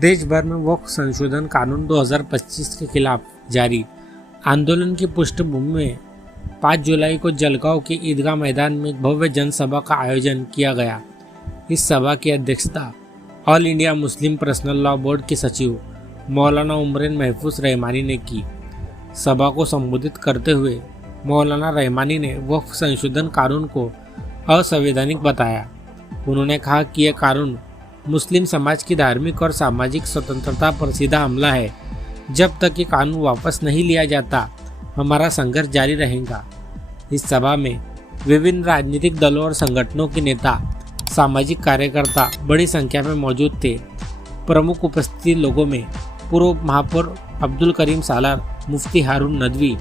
देश भर में वक्फ संशोधन कानून 2025 के खिलाफ जारी आंदोलन की पृष्ठभूमि में 5 जुलाई को जलगांव के ईदगाह मैदान में एक भव्य जनसभा का आयोजन किया गया। इस सभा की अध्यक्षता all India Muslim personal law board के सचिव मौलाना उमरेन महफूज रहमानी ने की। सभा को संबोधित करते हुए मौलाना रहमानी ने वक्फ संशोधन कानून को असंवैधानिक बताया। उन्होंने कहा कि यह कानून मुस्लिम समाज की धार्मिक और सामाजिक स्वतंत्रता पर सीधा हमला है। जब तक ये कानून वापस नहीं लिया जाता, हमारा संघर्ष जारी रहेगा। इस सभा में विभिन्न राजनीतिक दलों और संगठनों के नेता, सामाजिक कार्यकर्ता बड़ी संख्या में मौजूद थे। प्रमुख उपस्थित लोगों में पूर्व महापौर अब्दुल करीम सालार, मुफ्ती हारून नदवी,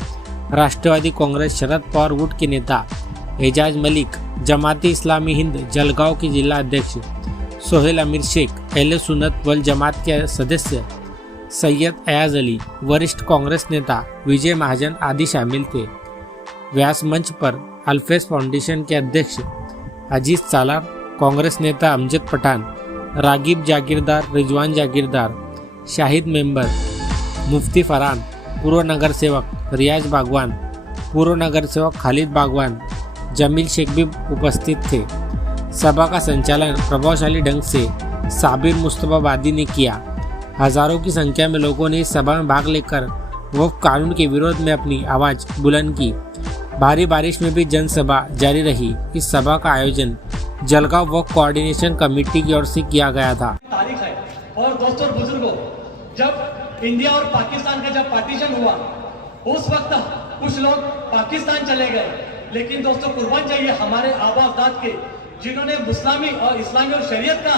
राष्ट्रवादी कांग्रेस शरद पवार गुट के नेता एजाज मलिक, जमाती इस्लामी हिंद जलगांव के जिला अध्यक्ष सोहेल अमीर शेख, अहले सुन्नत वल जमात के सदस्य सैयद अयाज अली, वरिष्ठ कांग्रेस नेता विजय महाजन आदि शामिल थे। व्यास मंच पर अल्फेज फाउंडेशन के अध्यक्ष अजीज सालार, कांग्रेस नेता अमजद पठान, रागिब जागीरदार, रिजवान जागीरदार, शाहिद मेंबर, मुफ्ती फरहान, पूर्व नगर सेवक रियाज बागवान, पूर्व नगर सेवक खालिद बागवान, जमील शेख भी उपस्थित थे। सभा का संचालन प्रभावशाली ढंग से साबिर मुस्तफाबादी ने किया। हजारों की संख्या में लोगों ने इस सभा में भाग लेकर वक्फ कानून के विरोध में अपनी आवाज बुलंद की। भारी बारिश में भी जनसभा जारी रही। इस सभा का आयोजन जलगांव वक्फ कोऑर्डिनेशन कमेटी की ओर से किया गया था। तारीख है। और दोस्तों बुजुर्गों, जब इंडिया और पाकिस्तान का जब पार्टीशन हुआ, उस वक्त कुछ लोग पाकिस्तान चले गए, लेकिन दोस्तों कुर्बान जाइए हमारे आबा अजदाद के, जिन्होंने मुस्लिमी और इस्लामी और शरीयत का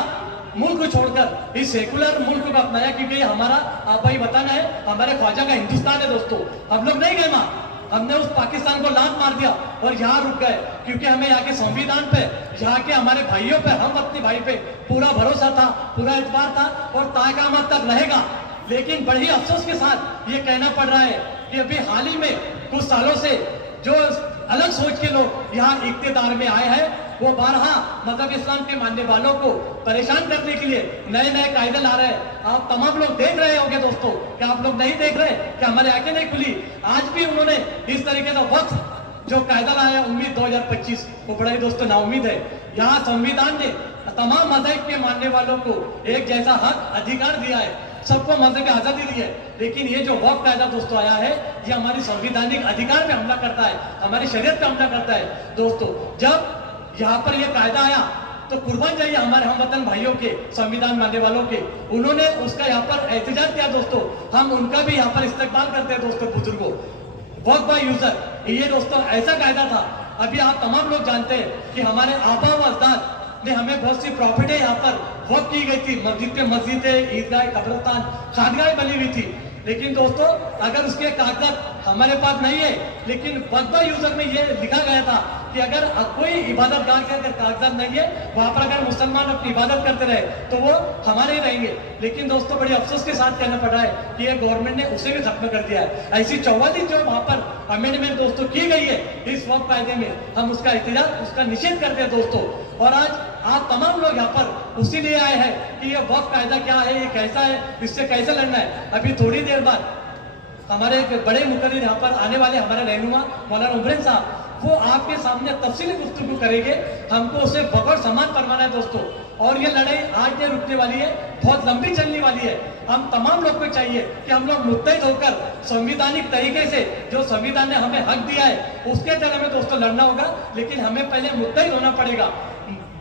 मुल्क छोड़कर इस सेकुलर मुल्क को अपनाया, क्योंकि ये हमारा आबाई वतन है, हमारे ख्वाजा का हिंदुस्तान है। दोस्तों हम लोग नहीं गए वहां, हमने उस पाकिस्तान को लात मार दिया और यहाँ रुक गए, क्योंकि हमें यहाँ के संविधान पे, यहाँ के हमारे भाइयों पे, हम अपने भाई पे पूरा भरोसा था, पूरा एतबार था और ताक़यामत तक रहेगा। लेकिन बड़ी अफसोस के साथ ये कहना पड़ रहा है कि अभी हाल ही में कुछ सालों से जो अलग सोच के लोग यहाँ इख्तियार में आए हैं, वो बारहा मजहब इस्लाम के मानने वालों को परेशान करने के लिए नए नए कायदे ला रहे हैं। आप तमाम लोग देख रहे होंगे दोस्तों, क्या आप लोग नहीं देख रहे, क्या हमारी आंखें नहीं खुली? आज भी उन्होंने इस तरीके का वक्त जो कायदा लाया उम्मीद 2025, वो बड़ा ही दोस्तों नाउम्मीद है। यहाँ संविधान ने तमाम मजहब के मानने वालों को एक जैसा हक अधिकार दिया है, सबको मजहब की आजादी दी है। लेकिन ये जो वक्फ कायदा दोस्तों आया है, ये हमारी संवैधानिक अधिकार में हमला करता है, हमारी शरीयत पे हमला करता है। दोस्तों जब यहाँ पर ये कायदा आया तो कुर्बान जाइए हमारे हमवतन भाइयों के, संविधान मानने वालों के, उन्होंने उसका यहाँ पर एहतजाज किया। दोस्तों हम उनका भी यहाँ पर इस्तेमाल करते हैं। दोस्तों बुजुर्गों, वक्फ बाय यूजर, ये दोस्तों ऐसा कायदा था, अभी आप तमाम लोग जानते हैं कि हमारे आबा व अजदाद ने हमें बहुत सी प्रॉपर्टी यहाँ पर वक्फ की गई थी। मस्जिदें, ईदगाह, कब्रिस्तान, खानगाहें बनी हुई थी। लेकिन दोस्तों अगर उसके कागजात हमारे पास नहीं है, लेकिन वक्फ बाय यूजर में ये लिखा गया था कि अगर कोई इबादत गाह के अगर कागजात नहीं है, वहां पर अगर मुसलमान अपनी इबादत करते रहे तो वो हमारे ही रहेंगे। लेकिन दोस्तों बड़ी अफसोस के साथ कहना पड़ रहा है कि ये गवर्नमेंट ने उसे भी खत्म कर दिया है। ऐसी 44 जो वहां पर अमेंडमेंट दोस्तों की गई है इस वक्फ कायदे में, हम उसका एहतजाज, उसका निषेध करते हैं दोस्तों। और आज आप तमाम लोग यहाँ पर उसी लिए आए हैं कि ये वक्फ कायदा क्या है, ये कैसा है, इससे कैसे लड़ना है। अभी थोड़ी देर बाद हमारे एक बड़े मुकर्रिर यहाँ पर आने वाले, हमारे रहनुमा मौलाना उमरेन साहब, वो आपके सामने तफसीली गुफ्तगू करेंगे। हमको उसे बगौर सम्मान करवाना है दोस्तों, और ये लड़ाई आज नहीं रुकने वाली है, बहुत लंबी चलने वाली है। हम तमाम लोग को चाहिए कि हम लोग मुत्तहिद होकर संवैधानिक तरीके से, जो संविधान ने हमें हक दिया है उसके तरह में दोस्तों लड़ना होगा। लेकिन हमें पहले मुत्तहिद होना पड़ेगा।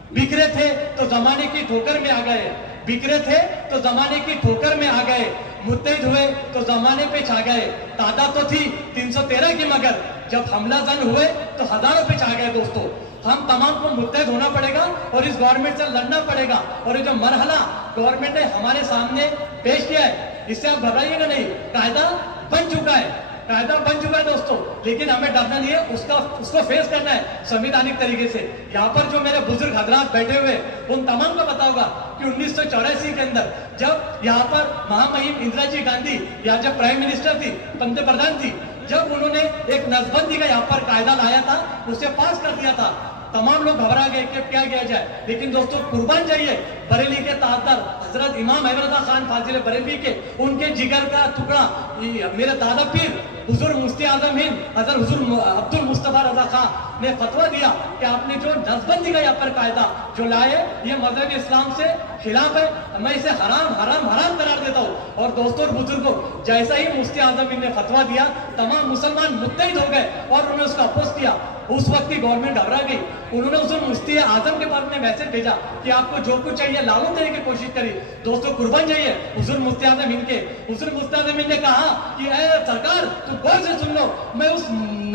बिखरे थे तो जमाने की ठोकर में आ गए, बिखरे थे तो जमाने की ठोकर में आ गए, मुत्तहिद हुए तो जमाने पे छा गए। तादाद तो थी 313 की, मगर जब हमला जन हुए तो हजारों पे छा गए। दोस्तों हम तमाम को मुत्तहिद होना पड़ेगा और इस गवर्नमेंट से लड़ना पड़ेगा। और ये जो मरहला गवर्नमेंट ने हमारे सामने पेश किया है, इससे आप घबराइएगा नहीं। कायदा बन चुका है, कायदा बन चुका है दोस्तों, लेकिन हमें डरना नहीं है, उसको फेस करना है संवैधानिक तरीके से। यहाँ पर जो मेरे बुजुर्ग हजरात बैठे हुए, उन तमाम को पता होगा कि 1984 के अंदर जब यहाँ पर महामहिम इंदिरा जी गांधी यहाँ जब प्राइम मिनिस्टर थी, पंतप्रधान थी, जब उन्होंने एक नसबंदी का यहाँ पर कायदा लाया था, उसे पास कर दिया था। तमाम लोग घबरा गए कि क्या किया जाए। लेकिन दोस्तों कुर्बान जाइए, बरेली के ताजदार हजरत इमाम हैदर खान फाजिल बरेली के उनके जिगर का टुकड़ा मेरे दादा पीर हुजूर मुफ्ती आजम हिंद हजरत हुजूर अब्दुल मुस्तफा रजा खान ने फतवा दिया कि आपने जो नसबंदी का यहाँ पर कायदा जो लाए ये मजहब इस्लाम से खिलाफ है, मैं इसे हराम हराम हराम करार देता हूँ। और दोस्तों और बुजुर्गों, जैसा ही मुफ्ती आजम हिंद ने फतवा दिया तमाम मुसलमान मुत्तहिद हो गए और उन्होंने उसका अपोज किया। उस वक्त की गवर्नमेंट घबरा गई, उन्होंने उस मुफ्ती आजम के पास में मैसेज भेजा कि आपको जो कुछ चाहिए लागू देने की कोशिश करी। दोस्तों कुर्बान जाइए हुजूर मुफ्ती आजम हिंद के। हुजूर मुफ्ती आजम हिंद ने कहा कि ए सरकार तुम गौर से सुन लो, मैं उस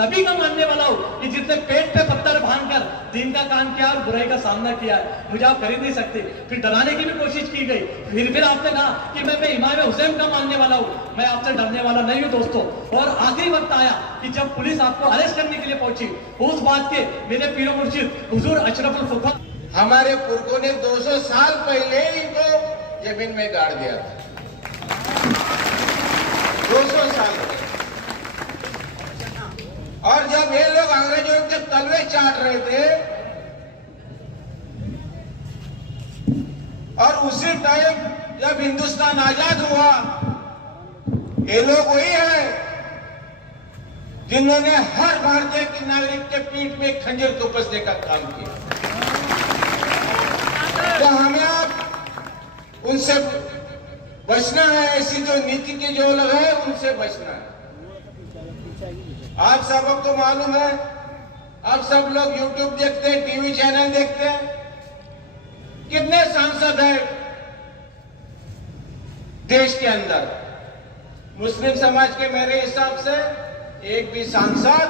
नबी का मानने वाला हूँ कि जिसने पेट पे पत्थर बांधकर दीन का काम किया और बुराई का सामना किया है, मुझे आप खरीद नहीं सकते। फिर डराने की भी कोशिश की गई, फिर आपने कहा कि मैं इमाम हुसैन का मानने वाला हूँ, मैं आपसे डरने वाला नहीं हूँ दोस्तों। और आखिरी वक्त आया कि जब पुलिस आपको अरेस्ट करने के लिए पहुंची, उस बात के मेरे पीरो मुर्शिद हुजूर अशरफुल फुक़हा हमारे पुरखों ने 200 साल पहले इनको जमीन में गाड़ दिया था, 200 साल पहले। और जब ये लोग अंग्रेजों के तलवे चाट रहे थे और उसी टाइम जब हिंदुस्तान आजाद हुआ, ये लोग वही है जिन्होंने हर भारतीय के नागरिक के पीठ में खंजर तोपसने का काम किया। तो हमें अब उनसे बचना है, ऐसी जो नीति के जो लोग हैं उनसे बचना है। आप सबको तो मालूम है, आप सब लोग YouTube देखते हैं, टीवी चैनल देखते हैं, कितने सांसद हैं देश के अंदर। मुस्लिम समाज के मेरे हिसाब से एक भी सांसद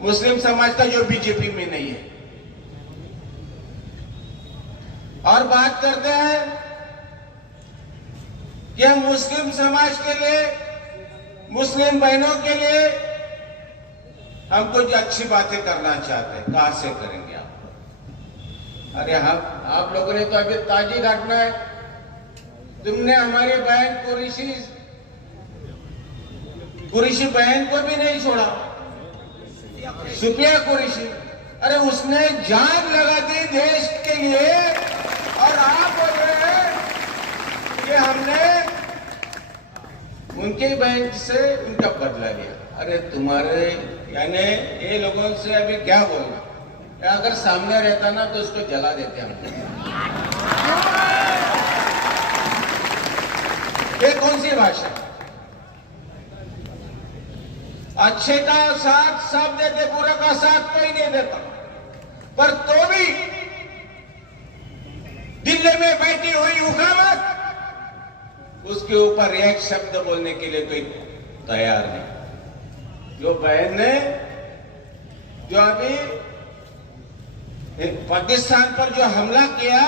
मुस्लिम समाज का जो बीजेपी में नहीं है। और बात करते हैं कि हम मुस्लिम समाज के लिए, मुस्लिम बहनों के लिए हम कुछ अच्छी बातें करना चाहते हैं। कहां से करेंगे आप? अरे आप लोगों ने तो अभी ताजी घटना है, तुमने हमारी बहन कुरैशी बहन को भी नहीं छोड़ा, सुफिया कुरैशी। अरे उसने जान लगा दी देश के लिए और आप बोल रहे हैं कि हमने उनके बहन से उनका बदला लिया। अरे तुम्हारे यानी ये लोगों से अभी क्या बोलना, अगर सामने रहता ना तो उसको जला देते हम। ये कौन सी भाषा? अच्छे का साथ सब देते, बुरा का साथ कोई नहीं देता, पर तो भी दिल्ली में बैठी हुई हुकूमत उसके ऊपर एक शब्द बोलने के लिए कोई तैयार नहीं। जो बहन ने जो अभी पाकिस्तान पर जो हमला किया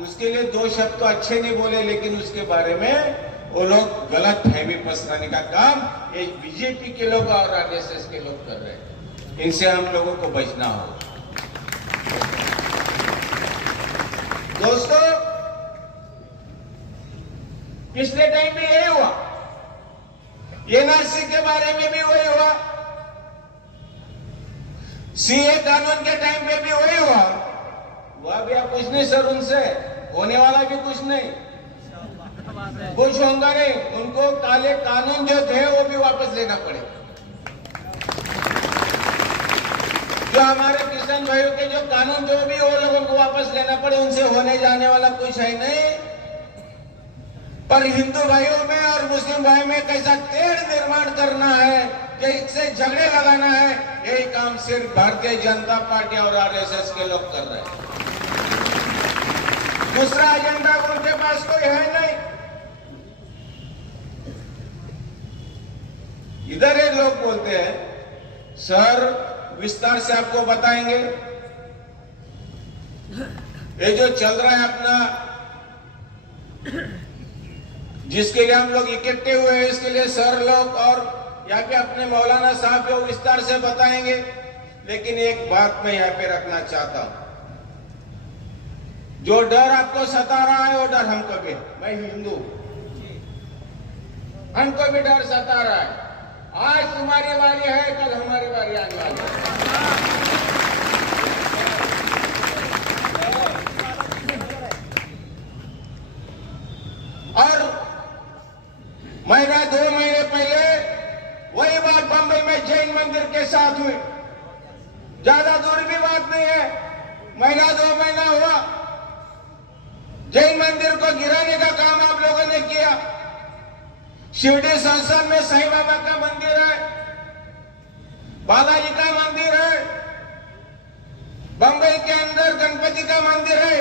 उसके लिए 2 शब्द तो अच्छे नहीं बोले, लेकिन उसके बारे में वो लोग गलत फहमी पसराने का काम ये बीजेपी के लोग और आरएसएस के लोग कर रहे हैं। इनसे हम लोगों को बचना होगा। दोस्तों, पिछले टाइम में यही हुआ, एनआरसी के बारे में भी वही हुआ, सीए कानून के टाइम पे भी वही हुआ। वह भी आप कुछ नहीं सर, उनसे होने वाला भी कुछ नहीं, कुछ होगा नहीं। उनको काले कानून जो थे वो भी वापस लेना पड़े। जो हमारे किसान भाइयों के जो कानून जो भी वो लोगों को वापस लेना पड़े, उनसे होने जाने वाला कुछ है नहीं। पर हिंदू भाइयों में और मुस्लिम भाइयों में कैसा टेढ़ निर्माण करना है, इससे झगड़े लगाना है, यही काम सिर्फ भारतीय जनता पार्टी और आरएसएस के लोग कर रहे हैं। दूसरा एजेंडा उनके पास कोई है नहीं। इधर ये लोग बोलते हैं सर विस्तार से आपको बताएंगे, ये जो चल रहा है अपना, जिसके लिए हम लोग इकट्ठे हुए हैं, इसके लिए सर लोग और यहाँ पे अपने मौलाना साहब को विस्तार से बताएंगे। लेकिन एक बात मैं यहाँ पे रखना चाहता हूं, जो डर आपको सता रहा है वो डर हमको भी, मैं हिंदू, हमको भी डर सता रहा है। आज तुम्हारी बारी है, कल हमारी बारी आने वाली है। महीना 2 महीने पहले वही बात बम्बई में जैन मंदिर के साथ हुई। ज्यादा दूर भी बात नहीं है, महीना 2 महीना हुआ, जैन मंदिर को गिराने का काम आप लोगों ने किया। शिरडी संस्थान में साईं बाबा का मंदिर है, बालाजी का मंदिर है, बम्बई के अंदर गणपति का मंदिर है,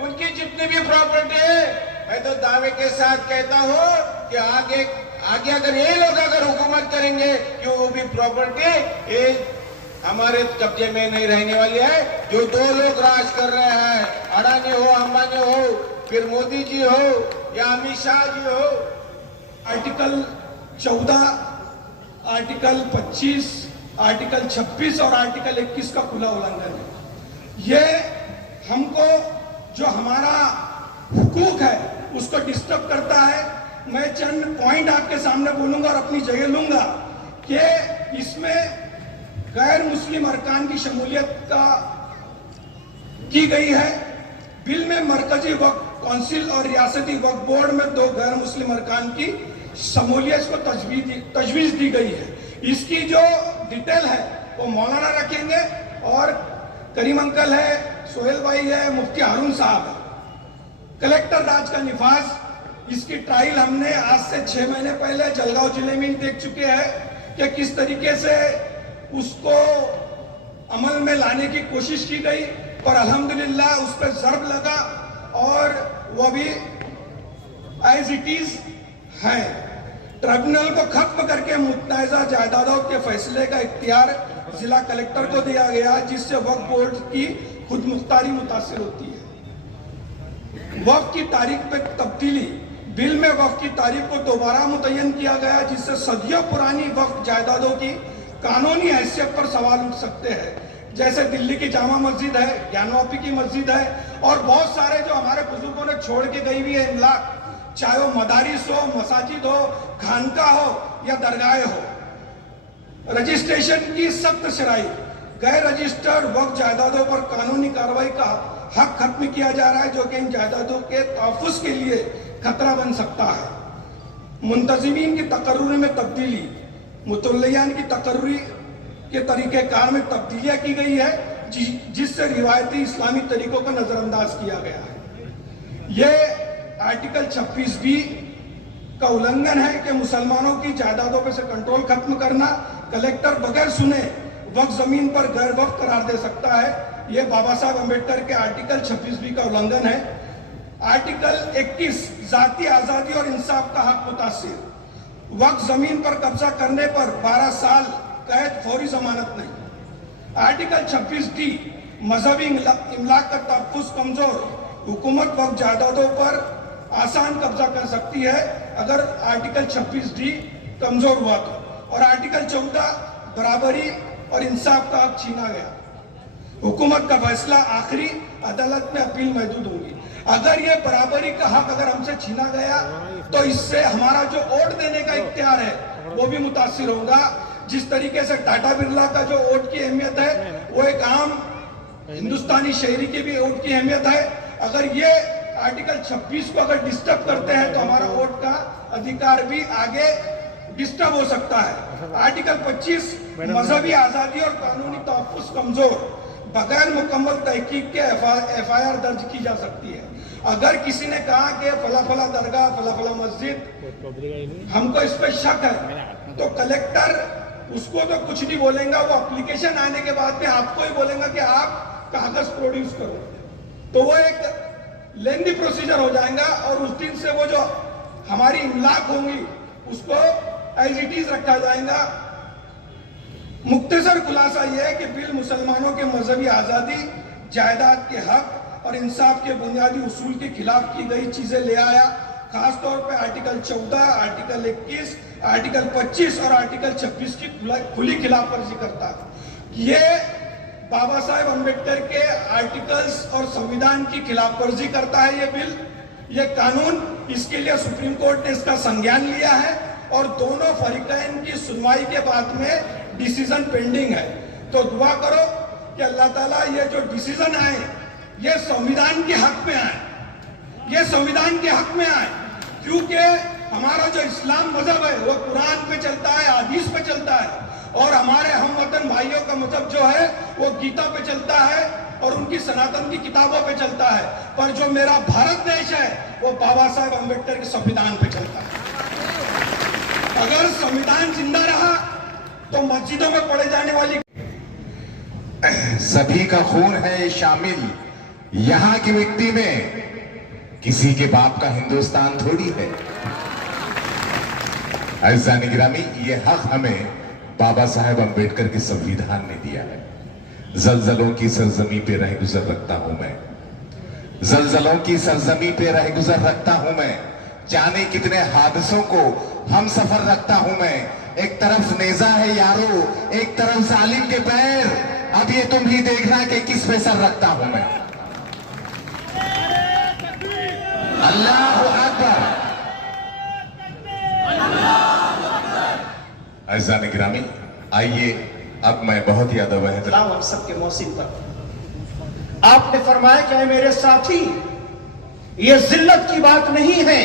उनकी जितनी भी प्रॉपर्टी है, मैं तो दावे के साथ कहता हूं कि आगे अगर ये लोग अगर हुकूमत करेंगे कि वो भी प्रॉपर्टी ये हमारे कब्जे में नहीं रहने वाली है। जो 2 लोग राज कर रहे हैं, अडानी हो, अंबानी हो, फिर मोदी जी हो या अमित शाह जी हो, आर्टिकल 14, आर्टिकल 25, आर्टिकल 26 और आर्टिकल 21 का खुला उल्लंघन है। ये हमको जो हमारा हुकूक है उसको डिस्टर्ब करता है। मैं चंद पॉइंट आपके सामने बोलूंगा और अपनी जगह लूंगा कि इसमें गैर मुस्लिम अरकान की शमूलियत की गई है। बिल में मरकजी वक्फ काउंसिल और रियासती वक्फ बोर्ड में 2 गैर मुस्लिम अरकान की शमूलियत को तजवीज दी गई है। इसकी जो डिटेल है वो मौलाना रखेंगे और करीम अंकल है, सोहेल भाई है, मुफ्ती हारून साहब है, कलेक्टर राज का निफाज। इसकी ट्रायल हमने आज से 6 महीने पहले जलगांव जिले में देख चुके हैं कि किस तरीके से उसको अमल में लाने की कोशिश की गई, पर अल्हम्दुलिल्लाह उस पर ज़र्ब लगा और वह भी एज इट इज है। ट्रिब्यूनल को खत्म करके मुतनाज़ा जायदादों के फैसले का इख्तियार जिला कलेक्टर को दिया गया, जिससे वक्फ बोर्ड की खुद मुख्तारी मुतासिर होती है। वक्फ की तारीख पे तब्दीली, बिल में वक्फ की तारीख को दोबारा मुतय्यन किया गया, जिससे सदियों पुरानी वक्फ जायदादों की कानूनी हैसियत पर सवाल उठ सकते हैं। जैसे दिल्ली की जामा मस्जिद है, ज्ञानवापी की मस्जिद है और बहुत सारे जो हमारे बुजुर्गों ने छोड़ के गई हुई है इमलाक, चाहे वो मदारिस हो, मसाजिद हो, खानका हो या दरगाहें हो। रजिस्ट्रेशन की सख्त शराई, गैर रजिस्टर्ड वक्फ जायदादों पर कानूनी कार्रवाई का हक खत्म किया जा रहा है, जो कि इन जायदादों के तहफ़्फ़ुज़ के लिए खतरा बन सकता है। मुंतज़िमीन की तकर्रुरी में तब्दीली, मुतवल्लियान की तकर्रुरी के तरीक़ेकार में तब्दीलियाँ की गई है, जिससे रिवायती इस्लामी तरीकों को नज़रअंदाज किया गया है। ये आर्टिकल 26B का उल्लंघन है कि मुसलमानों की जायदादों पर से कंट्रोल खत्म करना। कलेक्टर बगैर सुने वक्फ जमीन पर गैर वक्फ करार दे सकता है। यह बाबा साहब अम्बेडकर के आर्टिकल 26B का उल्लंघन है। आर्टिकल 21 जाती आज़ादी और इंसाफ का हक मुतासिर, वक्फ जमीन पर कब्जा करने पर 12 साल कैद, फौरी जमानत नहीं। आर्टिकल 26D मजहबी इमलाक का तहफ़्फ़ुज़ कमजोर, हुकूमत वक्फ जायदादों पर आसान कब्जा कर सकती है अगर आर्टिकल 26D कमजोर हुआ तो। और आर्टिकल 14 बराबरी और इंसाफ का हक छीना गया, हुकूमत का फैसला आखिरी, अदालत में अपील महदूद होगी। अगर ये बराबरी का हक अगर हमसे छीना गया तो इससे हमारा जो वोट देने का इख्तियार है वो भी मुतासिर होगा। जिस तरीके से टाटा बिरला का जो वोट की अहमियत है वो एक आम हिंदुस्तानी शहरी की भी वोट की अहमियत है। अगर ये आर्टिकल 26 को अगर डिस्टर्ब करते हैं तो हमारा वोट का अधिकार भी आगे डिस्टर्ब हो सकता है। आर्टिकल 25 मजहबी आज़ादी और कानूनी तहफ़्फ़ुज़ कमजोर, बगैर मुकम्मल तहकीक के FIR दर्ज की जा सकती है। अगर किसी ने कहा कि फला फला दरगाह, फला फला मस्जिद, हमको इस पर शक है, तो कलेक्टर उसको तो कुछ नहीं बोलेगा, वो एप्लीकेशन आने के बाद में आपको ही बोलेगा कि आप कागज प्रोड्यूस करो, तो वो एक लेंदी प्रोसीजर हो जाएगा और उस दिन से वो जो हमारी इमलाक होंगी उसको एज इट इज रखा जाएगा। मुख्तसर खुलासा यह है कि बिल मुसलमानों के मजहबी आज़ादी, जायदाद के हक और इंसाफ के बुनियादी उसूल के खिलाफ की गई चीजें ले आया। खासतौर पर आर्टिकल 14, आर्टिकल 21, आर्टिकल 25 और आर्टिकल 26 की खुली खिलाफ वर्जी करता है। ये बाबा साहेब अम्बेडकर के आर्टिकल्स और संविधान की खिलाफ वर्जी करता है ये बिल, ये कानून। इसके लिए सुप्रीम कोर्ट ने इसका संज्ञान लिया है और दोनों फरीकैन की सुनवाई के बाद में डिसीजन पेंडिंग है। तो दुआ करो कि अल्लाह ताला ये जो डिसीजन आए ये संविधान के हक में आए, ये संविधान के हक में आए, क्योंकि हमारा जो इस्लाम मजहब है वो कुरान पे चलता है, हदीस पे चलता है, और हमारे हम वतन भाइयों का मजहब जो है वो गीता पे चलता है और उनकी सनातन की किताबों पे चलता है। पर जो मेरा भारत देश है वो बाबा साहेब अम्बेडकर के संविधान पे चलता है। अगर संविधान जिंदा रहा तो मस्जिदों में पढ़े जाने वाली सभी का खून है ये शामिल यहाँ की मिट्टी में, किसी के बाप का हिंदुस्तान थोड़ी है। अज़ीज़ान गिरामी, ये हक हमें बाबा साहेब अम्बेडकर के संविधान ने दिया है। जलजलों की सरजमी पे रह गुजर रखता हूं मैं, जलजलों की सरजमी पे रह गुजर रखता हूं मैं, जाने कितने हादसों को हम सफर रखता हूं मैं। एक तरफ नेजा है यारो, एक तरफ जालिम के पैर, अब ये तुम ही देखना कि किस पे सर रखता हूं मैं। अल्लाहु अकबर। अज़ीज़ान गिरामी, आइए अब मैं बहुत ही अदब है हम सबके मौसिम पर आपने फरमाया कि मेरे साथी, ये जिल्लत की बात नहीं है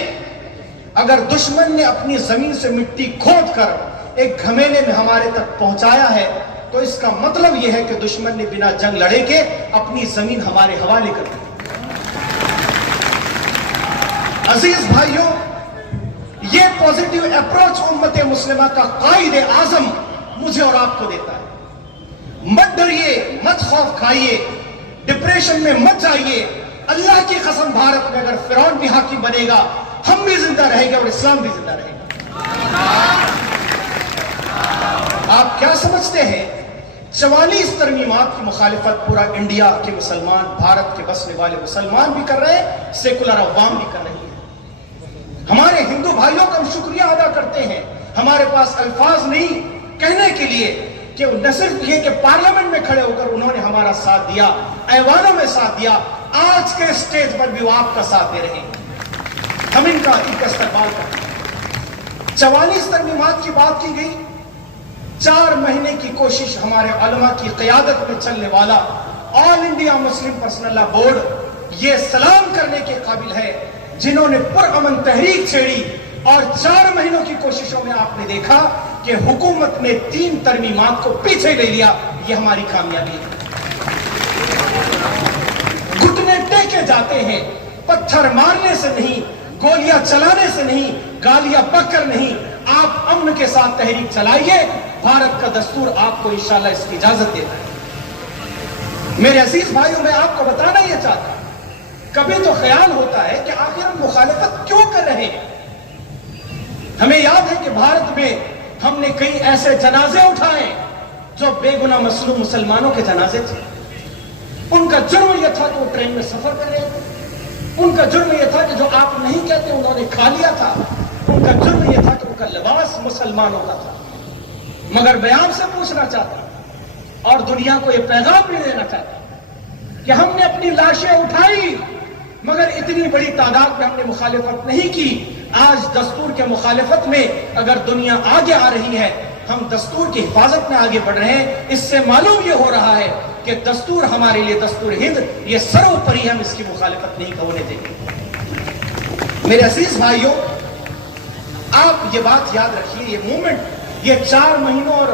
अगर दुश्मन ने अपनी जमीन से मिट्टी खोद कर एक घमेले में हमारे तक पहुंचाया है, तो इसका मतलब यह है कि दुश्मन ने बिना जंग लड़े के अपनी जमीन हमारे हवाले कर दी। अजीज भाइयों, ये पॉजिटिव अप्रोच उम्मत मुस्लिमा का कायदे आजम मुझे और आपको देता है। मत डरिए, मत खौफ खाइए, डिप्रेशन में मत जाइए। अल्लाह की कसम, भारत में अगर फिरौन भी हाकिम बनेगा, हम भी जिंदा रहेंगे और इस्लाम भी जिंदा रहेगा। आप क्या समझते हैं, 44 तरमीमात की मुखालिफत पूरा इंडिया के मुसलमान, भारत के बसने वाले मुसलमान भी कर रहे हैं, सेकुलर अवाम भी कर रही है। हमारे हिंदू भाइयों का हम शुक्रिया अदा करते हैं। हमारे पास अल्फाज नहीं कहने के लिए कि न सिर्फ ये कि पार्लियामेंट में खड़े होकर उन्होंने हमारा साथ दिया, ऐवानों में साथ दिया, आज के स्टेज पर भी वो आपका साथ दे रहे हैं। हम इनका इस्तेमाल करते हैं। 44 तरमीमात की बात की गई। 4 महीने की कोशिश हमारे उलमा की क़यादत में चलने वाला all India Muslim personal law board ये सलाम करने के काबिल है, जिन्होंने पुरअमन तहरीक छेड़ी और 4 महीनों की कोशिशों में आपने देखा कि हुकूमत ने 3 तरमीमात को पीछे ले लिया। ये हमारी कामयाबी है। घुटने टेके जाते हैं, पत्थर मारने से नहीं, गोलियां चलाने से नहीं, गालियां बककर नहीं। आप अमन के साथ तहरीक चलाइए, भारत का दस्तूर आपको इंशाल्लाह इसकी इजाजत देता है। मेरे अजीज भाइयों, मैं आपको बताना यह चाहता हूं, कभी तो ख्याल होता है कि आखिर हम मुखालिफत क्यों कर रहे हैं। हमें याद है कि भारत में हमने कई ऐसे जनाजे उठाए जो बेगुनाह मसलूम मुसलमानों के जनाजे थे। उनका जुर्म यह था कि वो ट्रेन में सफर कर रहे थे। उनका जुर्म यह था कि जो आप नहीं कहते उन्होंने खा लिया था। उनका जुर्म यह था कि उनका लिबास मुसलमानों का था। मगर मैं आपसे पूछना चाहता और दुनिया को यह पैगाम भी देना चाहता कि हमने अपनी लाशें उठाई, मगर इतनी बड़ी तादाद में हमने मुखालिफत नहीं की। आज दस्तूर के मुखालिफत में अगर दुनिया आगे आ रही है, हम दस्तूर की हिफाजत में आगे बढ़ रहे हैं। इससे मालूम यह हो रहा है कि दस्तूर हमारे लिए, दस्तूर हिंद, ये सर्वोपरि, हम इसकी मुखालिफत नहीं होने देंगे। मेरे अजीज भाइयों, आप ये बात याद रखिए, ये मूवमेंट ये 4 महीनों और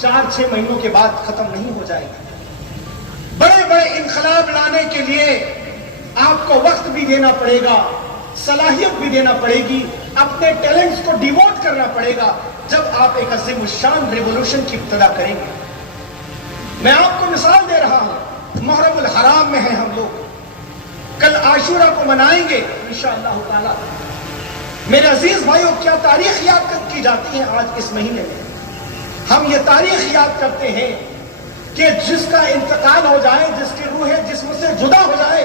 4-6 महीनों के बाद खत्म नहीं हो जाएगा। बड़े बड़े इनकलाब लाने के लिए आपको वक्त भी देना पड़ेगा, सलाहियत भी देना पड़ेगी, अपने टैलेंट्स को डिवोट करना पड़ेगा जब आप एक अज़ीमुश्शान रिवॉल्यूशन की इब्तिदा करेंगे। मैं आपको मिसाल दे रहा हूं, मुहर्रमुल हराम में है हम लोग, कल आशूरा को मनाएंगे इंशाअल्लाह ताला। मेरे अजीज भाइयों, क्या तारीख याद की जाती है आज इस महीने में? हम ये तारीख याद करते हैं कि जिसका इंतकाल हो जाए, जिसकी रूह जिस्म से जुदा हो जाए,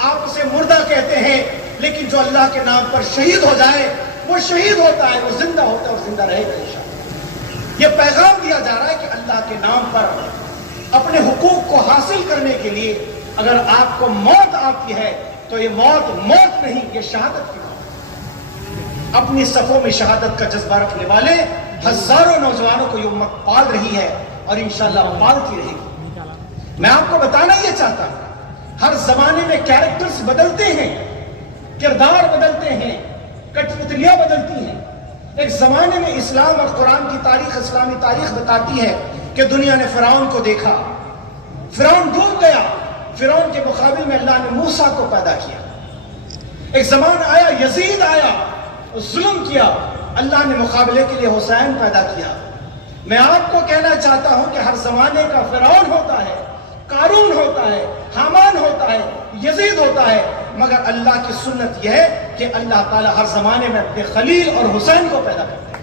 आप उसे मुर्दा कहते हैं, लेकिन जो अल्लाह के नाम पर शहीद हो जाए वो शहीद होता है, वो जिंदा होता है और जिंदा रहेगा इंशाअल्लाह। ये पैगाम दिया जा रहा है कि अल्लाह के नाम पर अपने हुकूक को हासिल करने के लिए अगर आपको मौत आती है तो ये मौत नहीं, ये शहादत की मौत। अपनी सफों में शहादत का जज्बा रखने वाले हजारों नौजवानों को ये उम्मत पाल रही है और इंशाअल्लाह पालती रहेगी। मैं आपको बताना यह चाहता हूं, हर जमाने में कैरेक्टर्स बदलते हैं, किरदार बदलते हैं, कठपुतलियां बदलती हैं। एक जमाने में इस्लाम और कुरान की तारीख, इस्लामी तारीख बताती है कि दुनिया ने फिरौन को देखा, फिरौन डूब गया, फिरौन के मुकाबले में अल्लाह ने मूसा को पैदा किया। एक जमाना आया, यजीद आया, जुल्म किया, अल्लाह ने मुकाबले के लिए हुसैन पैदा किया। मैं आपको कहना चाहता हूं कि हर जमाने का फिरौन होता है, कारून होता है, हामान होता है, यजीद होता है, मगर अल्लाह की सुन्नत यह है कि अल्लाह ताला हर जमाने में अपने खलील और हुसैन को पैदा करता है।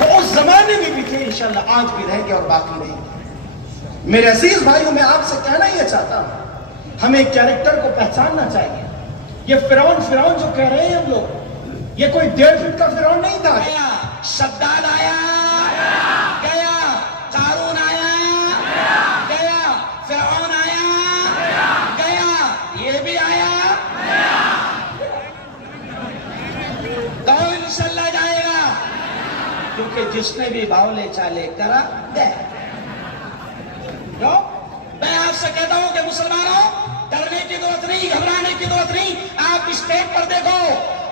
वो उस जमाने में भी थे, इंशाअल्लाह आज भी रहेंगे और बाकी रहेंगे। मेरे अजीज भाइयों, मैं आपसे कहना यह चाहता हूं, हमें कैरेक्टर को पहचानना चाहिए। ये फिरौन जो कह रहे हैं हम लोग, ये कोई 1.5 फीट का फिरौन नहीं था। शद्दाद आया, गया, कारून आया, गया, फिरौन आया, गया, ये भी आया, तो इंशाअल्लाह जाएगा, क्योंकि जिसने भी बावले चाले करा गया। मैं आपसे कहता हूं कि मुसलमानों, डरने की जरूरत नहीं, घबराने की जरूरत नहीं। आप स्टेज पर देखो,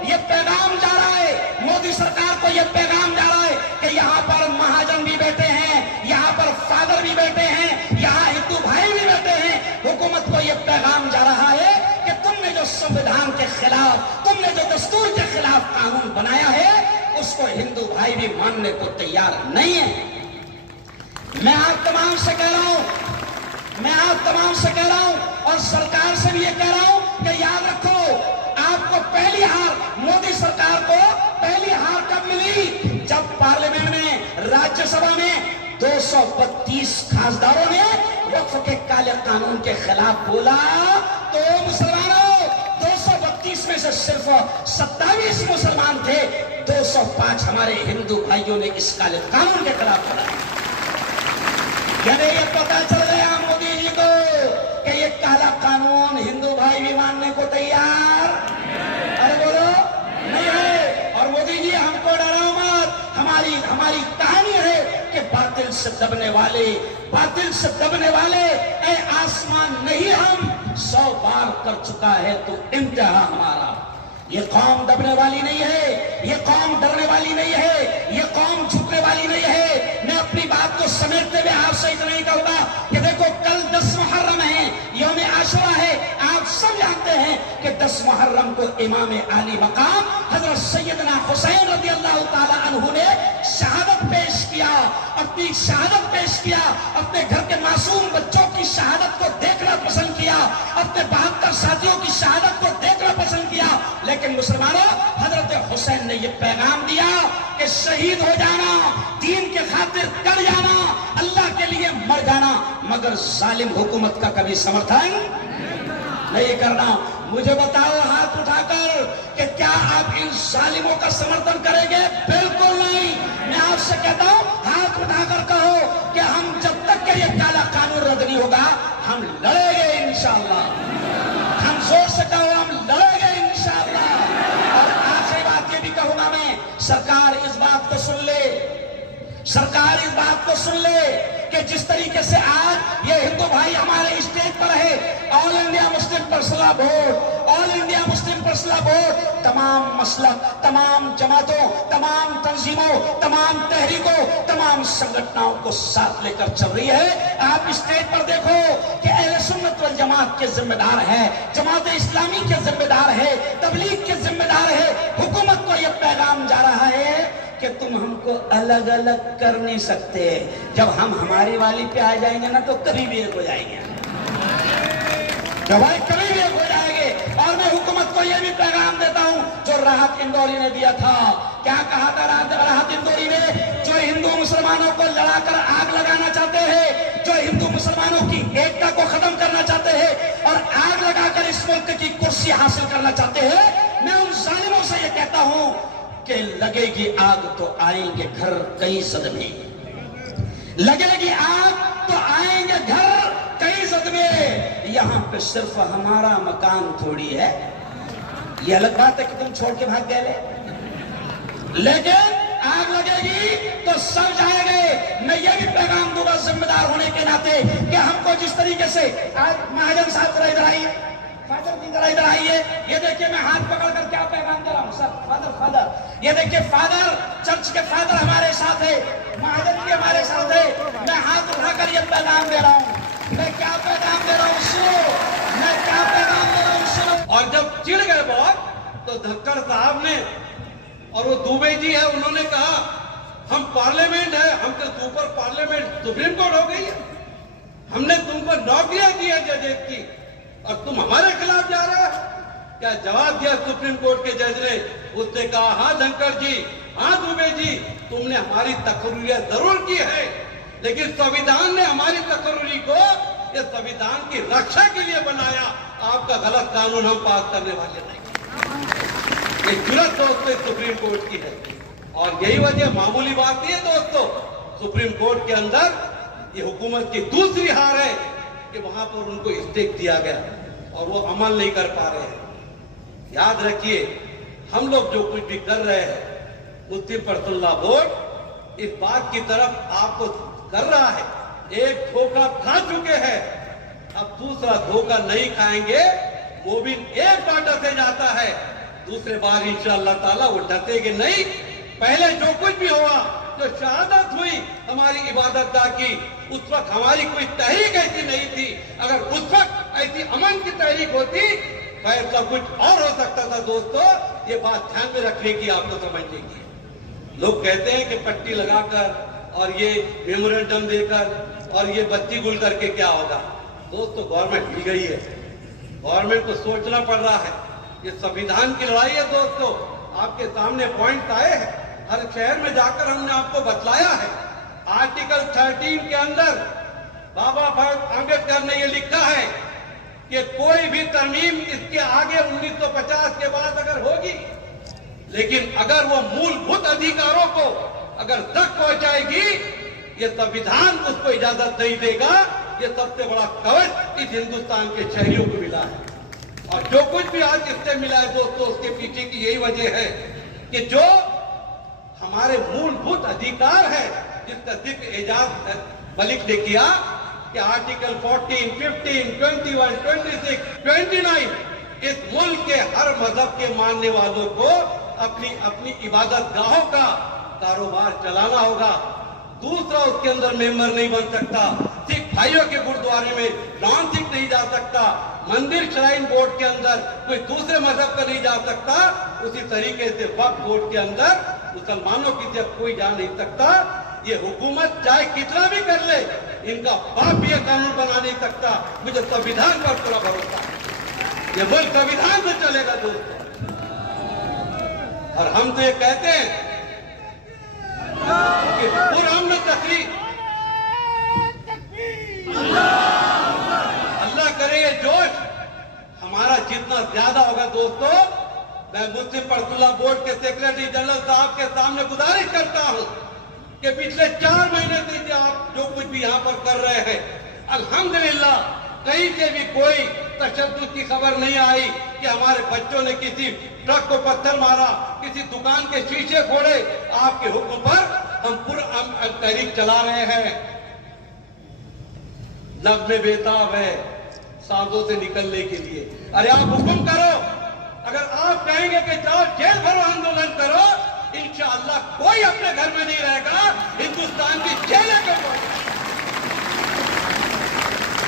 ये पैगाम जा रहा है, मोदी सरकार को ये पैगाम जा रहा है कि यहाँ पर महाजन भी बैठे हैं, यहाँ पर फादर भी बैठे हैं, यहाँ हिंदू भाई भी बैठे हैं। हुकूमत को ये पैगाम जा रहा है कि तुमने जो संविधान के खिलाफ, तुमने जो दस्तूर के खिलाफ कानून बनाया है, उसको हिंदू भाई भी मानने को तैयार नहीं है। मैं आप तमाम से कह रहा हूं, मैं आप तमाम से कह रहा हूं, और सरकार से भी ये कह रहा हूं कि याद रखो, आपको पहली हार, मोदी सरकार को पहली हार कब मिली? जब पार्लियामेंट में, राज्यसभा में 232 खासदारों ने वक्फ के काले कानून के खिलाफ बोला, तो मुसलमानों 232 में से सिर्फ 27 मुसलमान थे, 205 हमारे हिंदू भाइयों ने इस काले कानून के खिलाफ बोला। यानी ये पता चल गया मोदी जी को कि ये काला कानून हिंदू भाई भी मानने को तैयार, अरे बोलो, नहीं है। और मोदी जी हमको डराओ मत, हमारी कहानी है कि बातिल से दबने वाले ए आसमान नहीं, हम 100 बार कर चुका है तो इंतहा हमारा। ये कौम दबने वाली नहीं है, ये कौम डरने वाली नहीं है, ये कौम झुकने वाली नहीं है। मैं अपनी बात को समेटते हुए आपसे इतना ही कहूंगा कि देखो, कल 10 मुहर्रम है, यौम आशुरा है। आप सब जानते हैं कि 10 मुहर्रम को इमाम आली मकाम हजरत सैयदना हुसैन रज़ियल्लाहु ताला अन्हु ने शहादत पेश किया, अपनी शहादत पेश किया, अपने घर के मासूम बच्चों की शहादत को देखना पसंद किया, अपने 72 साथियों की शहादत को देखना पसंद किया। लेकिन मुसलमानों, हजरत हुसैन ने यह पैगाम दिया कि शहीद हो जाना, दीन के खातिर कर जाना, अल्लाह के लिए मर जाना, मगर जालिम हुकूमत का कभी समर्थन नहीं करना। मुझे बताओ हाथ उठाकर कि क्या आप इन जालिमों का समर्थन करेंगे? बिल्कुल नहीं। मैं आपसे कहता हूं, हाथ उठाकर कहो कि हम जब तक के ये काला कानून रद्द नहीं होगा, हम लड़ेंगे इंशाअल्लाह। हम जोर से कहो, हम लड़ेंगे इंशाअल्लाह। और आखिरी बात ये भी कहूंगा मैं, सरकार इस बात को सुन ले, सरकार इस बात को सुन ले कि जिस तरीके से आज ये हिंदू भाई हमारे स्टेज पर है, all India Muslim personal board, all India Muslim personal board तमाम मसलक, तमाम जमातों, तमाम तंजीमों, तमाम तहरीकों, तमाम संगठनों को साथ लेकर चल रही है। आप स्टेज पर देखो कि अहले सुन्नत वल जमात के जिम्मेदार है, जमात इस्लामी के जिम्मेदार है, तबलीग के जिम्मेदार है। हुकूमत को यह पैगाम जा रहा है कि तुम हमको अलग अलग कर नहीं सकते। जब हम हमारी वाली पे आ जाएंगे ना, तो कभी भी एक हो जाएंगे, भाई कभी भी एक हो जाएंगे। और मैं हुकूमत को यह भी पैगाम देता हूं जो राहत इंदौरी ने दिया था। क्या कहा था राहत इंदौरी ने? जो हिंदू मुसलमानों को लड़ाकर आग लगाना चाहते हैं, जो हिंदू मुसलमानों की एकता को खत्म करना चाहते हैं और आग लगाकर इस मुल्क की कुर्सी हासिल करना चाहते हैं, मैं उन जालिमों से यह कहता हूं कि लगेगी आग तो आएंगे घर कई सदमे, लगेगी आग तो आएंगे घर कई सदमे। यहां पे सिर्फ हमारा मकान थोड़ी है। यह अलग बात है कि तुम छोड़ के भाग गए, लेकिन आग लगेगी तो सब जाएंगे। मैं ये भी पैगाम दूंगा जिम्मेदार होने के नाते कि हमको जिस तरीके से आज महाजन साहब जरा इधर आइए, फादर जी जरा इधर आइए, ये देखिए मैं हाथ पकड़ कर क्या पैगाम दे रहा हूं। सर یہ دیکھیے فادر، چرچ کے فادر ہمارے ساتھ ہے، مہاجن بھی ہمارے ساتھ ہے. میں ہاتھ اٹھا کر یہ پیغام دے رہا ہوں. میں کیا پیغام دے رہا ہوں سنو، میں کیا پیغام دے رہا ہوں سنو. اور جب چڑ گئے بہت تو دھکڑ صاحب نے اور وہ دوبے جی ہے انہوں نے کہا ہم پارلیمنٹ ہے، ہم کے اوپر پارلیمنٹ سپریم کورٹ ہو گئی ہے، ہم نے تم کو نوکریاں دی ہے ججز کی اور تم ہمارے خلاف جا رہے ہو. کیا جواب دیا سپریم کورٹ کے جج نے؟ اس نے کہا ہاں دھنکڑ جی، ہاں دوبے جی، تم نے ہماری تقرریت ضرور کی ہے لیکن سنویدھان نے ہماری تقرری کو یہ سنویدھان کی رکشا کے لیے بنایا. آپ کا غلط قانون ہم پاس کرنے والے نہیں. یہ جرات دوستو سپریم کورٹ کی ہے اور یہی وجہ معمولی بات نہیں ہے دوستو. سپریم کورٹ کے اندر یہ حکومت کی دوسری ہار ہے کہ وہاں پر ان کو اسٹیک دیا گیا اور وہ عمل نہیں کر پا رہے ہیں. یاد رکھیے ہم لوگ جو کچھ بھی کر رہے ہیں مسلم پرسنل لا بورڈ اس بات کی طرف آپ کو کر رہا ہے. ایک دھوکہ کھا چکے ہیں، اب دوسرا دھوکہ نہیں کھائیں گے. مومن ایک بار ڈسے جاتا ہے، دوسرے بار انشاءاللہ تعالیٰ وہ ڈسے گے نہیں. پہلے جو کچھ بھی ہوا، جو شہادت ہوئی ہماری عبادت گاہ کی، اس وقت ہماری کوئی تحریک ایسی نہیں تھی. اگر اس وقت ایسی امن کی تحریک ہوتی فیصلہ کچھ اور ہو سکتا تھا. دوستو یہ بات دھیان میں رکھنے کی، آپ کو سمجھنے کی. لوگ کہتے ہیں کہ پٹی لگا کر اور یہ میمورنڈم دے کر اور یہ بتی گل کر کے کیا ہوگا. دوستو گورنمنٹ مل گئی ہے، گورنمنٹ کو سوچنا پڑ رہا ہے. یہ سنویدھان کی لڑائی ہے دوستو. آپ کے سامنے پوائنٹ آئے ہیں، ہر شہر میں جا کر ہم نے آپ کو بتلایا ہے. آرٹیکل 13 کے اندر بابا صاحب امبیڈکر نے یہ لکھا ہے کہ کوئی بھی ترمیم اس کے آگے 1950 کے بعد اگر ہوگی لیکن اگر وہ مول بھوت ادھیکاروں کو اگر تک پہنچائے گی یہ سنویدھان اس کو اجازت نہیں دے گا. یہ سب سے بڑا کورس اس ہندوستان کے شہریوں کو ملا ہے اور جو کچھ بھی آج اس سے ملا ہے دوستو اس کے پیچھے کی یہی وجہ ہے کہ جو ہمارے مول بھوت ادھیکار ہے جس کا ذکر اعجاز ملک نے کیا کہ آرٹیکل 14, 15, 21, 26, 29 اس ملک کے ہر مذہب کے ماننے والوں کو اپنی عبادت گاہوں کا کاروبار چلانا ہوگا. دوسرا اس کے اندر ممبر نہیں بن سکتا. سکھ بھائیوں کے گردوارے میں نان سکھ نہیں جا سکتا. مندر شرائن بورڈ کے اندر کوئی دوسرے مذہب کا نہیں جا سکتا. اسی طریقے سے وقف بورڈ کے اندر مسلمانوں کی جب کوئی جا نہیں سکتا. یہ حکومت چاہے کتنا بھی کر لے ان کا باپ بھی یہ قانون بنا نہیں سکتا. مجھے سنویدھان پر پورا بھروسہ ہے یہ ملک سنویدھان سے چلے گا دوستو. اور ہم تو یہ کہتے ہیں کہ پرامن تقریر اللہ کرے یہ جوش ہمارا جتنا زیادہ ہوگا دوستو. میں مسلم پرسنل لا بورڈ کے سیکریٹری جنرل صاحب کے سامنے گزارش کرتا ہوں کہ پچھلے 4 مہینے سے آپ جو کچھ بھی یہاں پر کر رہے ہیں الحمدللہ کہیں سے بھی کوئی تشدد کی خبر نہیں آئی کہ ہمارے بچوں نے کسی ٹرک کو پتھر مارا، کسی دکان کے شیشے پھوڑے. آپ کے حکم پر ہم پرامن تحریک چلا رہے ہیں. نظم بیتاب ہے سازوں سے نکلنے کے لیے. ارے آپ حکم کرو، اگر آپ کہیں گے کہ جاؤ جیل بھرو آندولن کرو انشاءاللہ کوئی اپنے گھر میں نہیں رہے گا. ہندوستان کی جیلیں کے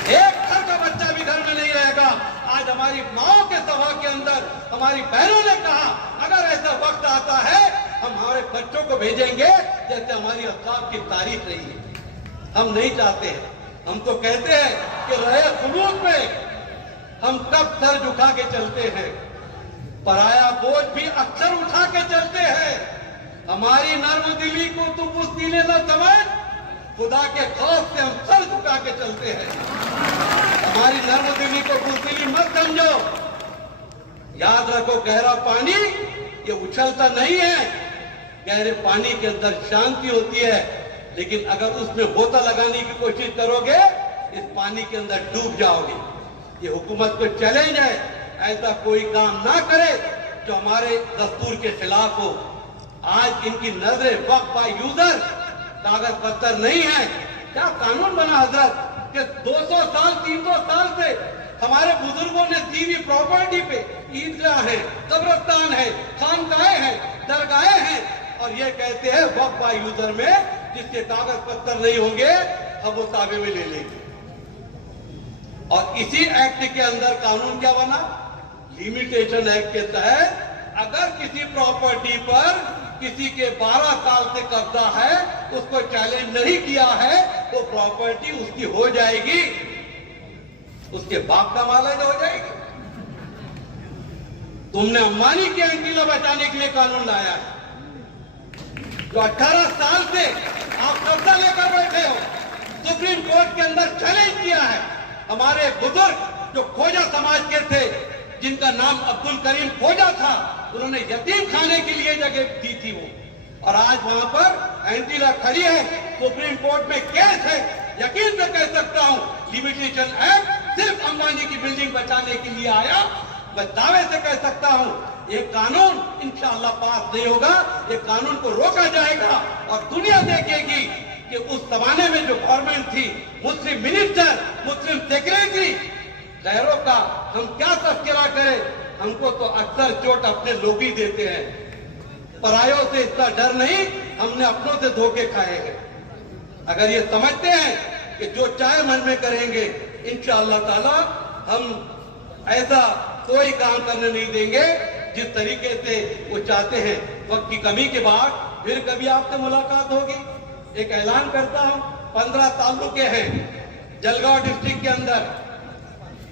ایک گھر کا بچہ بھی گھر میں نہیں رہے گا. آج ہماری ماؤں کے سبھا کے اندر ہماری بہنوں نے کہا اگر ایسا وقت آتا ہے ہم ہمارے بچوں کو بھیجیں گے جیسے ہماری اسلاف کی تاریخ رہی ہے. ہم نہیں چاہتے ہیں. ہم تو کہتے ہیں کہ رہے خلوص میں ہم کب سر جھکا کے چلتے ہیں، پرایا بوجھ بھی اکثر اٹھا کے چلتے ہیں. ہماری نرم دلی کو تو بزدلی نہ سمجھ، خدا کے خوف سے ہم سر جھکا کے چلتے ہیں. ہماری نرم دلی کو بزدلی مت سمجھو. یاد رکھو گہرا پانی یہ اچھلتا نہیں ہے. گہرے پانی کے اندر شانتی ہوتی ہے لیکن اگر اس میں غوطہ لگانے کی کوشش کرو گے اس پانی کے اندر ڈوب جاؤ گے. یہ حکومت کو چیلنج ہے ایسا کوئی کام نہ کرے جو ہمارے دستور کے خلاف ہو. آج ان کی نظریں وقت بائی یوزر کاغذ پتر نہیں ہے. کیا قانون بنا حضرت کہ 200 سال 300 سال سے ہمارے بزرگوں نے دی ہوئی پراپرٹی پہ عیدگاہ ہے، قبرستان ہے، خانقاہیں ہیں، درگاہیں ہیں، और ये कहते हैं वक्फ बाय यूजर में जिसके कागज पत्तर नहीं होंगे हम वो ताबे में ले लेंगे। और इसी एक्ट के अंदर कानून क्या बना, लिमिटेशन एक्ट के तहत अगर किसी प्रॉपर्टी पर किसी के 12 साल से कब्जा है, उसको चैलेंज नहीं किया है, तो प्रॉपर्टी उसकी हो जाएगी, उसके बाप का मालिक हो जाएगी। तुमने अंबानी की एंटीला बचाने के लिए कानून लाया है, जो 18 साल से आप कब्जा लेकर बैठे हो, सुप्रीम कोर्ट के अंदर चैलेंज किया है। हमारे बुजुर्ग जो खोजा समाज के थे, जिनका नाम अब्दुल करीम खोजा था, उन्होंने यतीम खाने के लिए जगह दी थी वो, और आज वहां पर एंटीला खड़ी है, सुप्रीम कोर्ट में केस है। यकीन से कह सकता हूं लिमिटेशन एक्ट सिर्फ अंबानी की बिल्डिंग बचाने के लिए आया। मैं दावे से कह सकता हूं ये कानून इंशाअल्लाह पास नहीं होगा, ये कानून को रोका जाएगा और दुनिया देखेगी कि उस जमाने में जो गवर्नमेंट थी, मुस्लिम मिनिस्टर, मुस्लिम सेक्रेटरी, गैरों का हम क्या तस्करा करें, हमको तो अक्सर चोट अपने लोग ही देते हैं। परायों से इतना डर नहीं, हमने अपनों से धोखे खाए हैं। अगर ये समझते हैं कि जो चाहे मन में करेंगे, इंशाअल्लाह ताला हम ऐसा कोई काम करने नहीं देंगे जिस तरीके से वो चाहते हैं। वक्त की कमी के बाद फिर कभी आपसे मुलाकात होगी। एक ऐलान करता हूं, 15 ताल्लुके हैं जलगांव डिस्ट्रिक्ट के अंदर।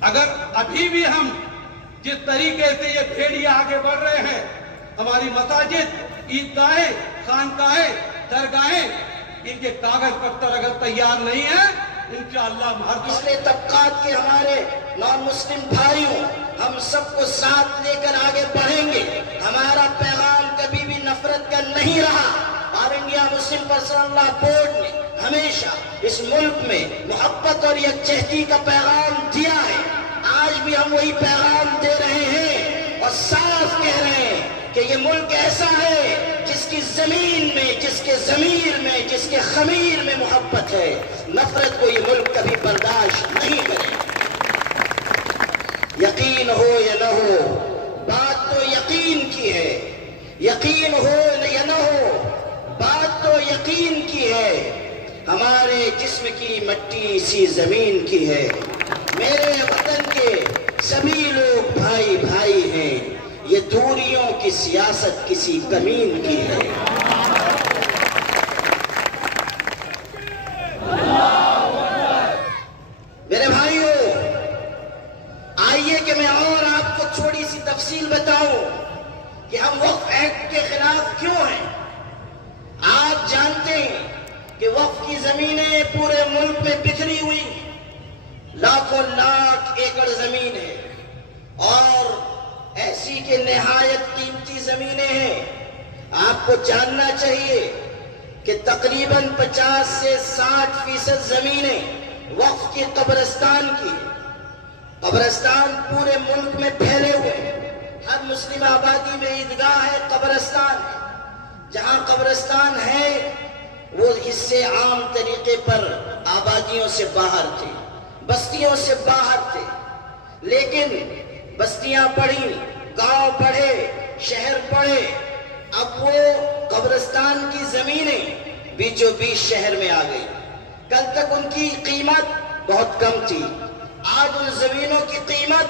अगर अभी भी हम जिस तरीके से ये भेड़िए आगे बढ़ रहे हैं, हमारी मसाजिद, ईदगाहें, खानकाहें, दरगाहें, इनके कागज पत्तर अगर तैयार नहीं है, इंशाअल्लाह हर पिछले तबकात के हमारे नॉन मुस्लिम भाइयों, हम सबको साथ लेकर आगे बढ़ेंगे। हमारा पैगाम कभी भी नफरत का नहीं रहा और India Muslim personal law board ने हमेशा इस मुल्क में मोहब्बत और यकजहती का पैगाम दिया है। आज भी हम वही पैगाम दे रहे हैं और साफ कह रहे हैं कि ये मुल्क ऐसा है जिसकी जमीन में, जिसके जमीर में, जिसके खमीर में मोहब्बत है। नफरत को ये मुल्क कभी बर्दाश्त नहीं करेगा। यकीन हो या न हो, बात तो यकीन की है। यकीन हो या न हो, बात तो यकीन की है। हमारे जिस्म की मट्टी इसी जमीन की है। मेरे वतन के सभी लोग भाई भाई हैं। ये दूरियों की सियासत किसी कमीन की है। मेरे भाइयों, आइए कि मैं और आपको थोड़ी सी तफसील बताऊं कि हम वक्फ एक्ट के खिलाफ क्यों हैं। आप जानते हैं कि वक्फ की जमीनें पूरे मुल्क में बिखरी हुई, लाखों लाख एकड़ जमीन है और ऐसी के निहायत कीमती जमीनें हैं। आपको जानना चाहिए कि तकरीबन 50 से 60% जमीनें वक्फ की कब्रिस्तान की। कब्रिस्तान पूरे मुल्क में फैले हुए, हर मुस्लिम आबादी में ईदगाह है, कब्रिस्तान है। जहां कब्रिस्तान है वो हिस्से आम तरीके पर आबादियों से बाहर थे, बस्तियों से बाहर थे। लेकिन बस्तियां बढ़ी, गांव बढ़े, शहर बढ़े। अब वो कब्रिस्तान की जमीनें बीचों बीच शहर में आ गई। कल तक उनकी कीमत बहुत कम थी, आज उन जमीनों की कीमत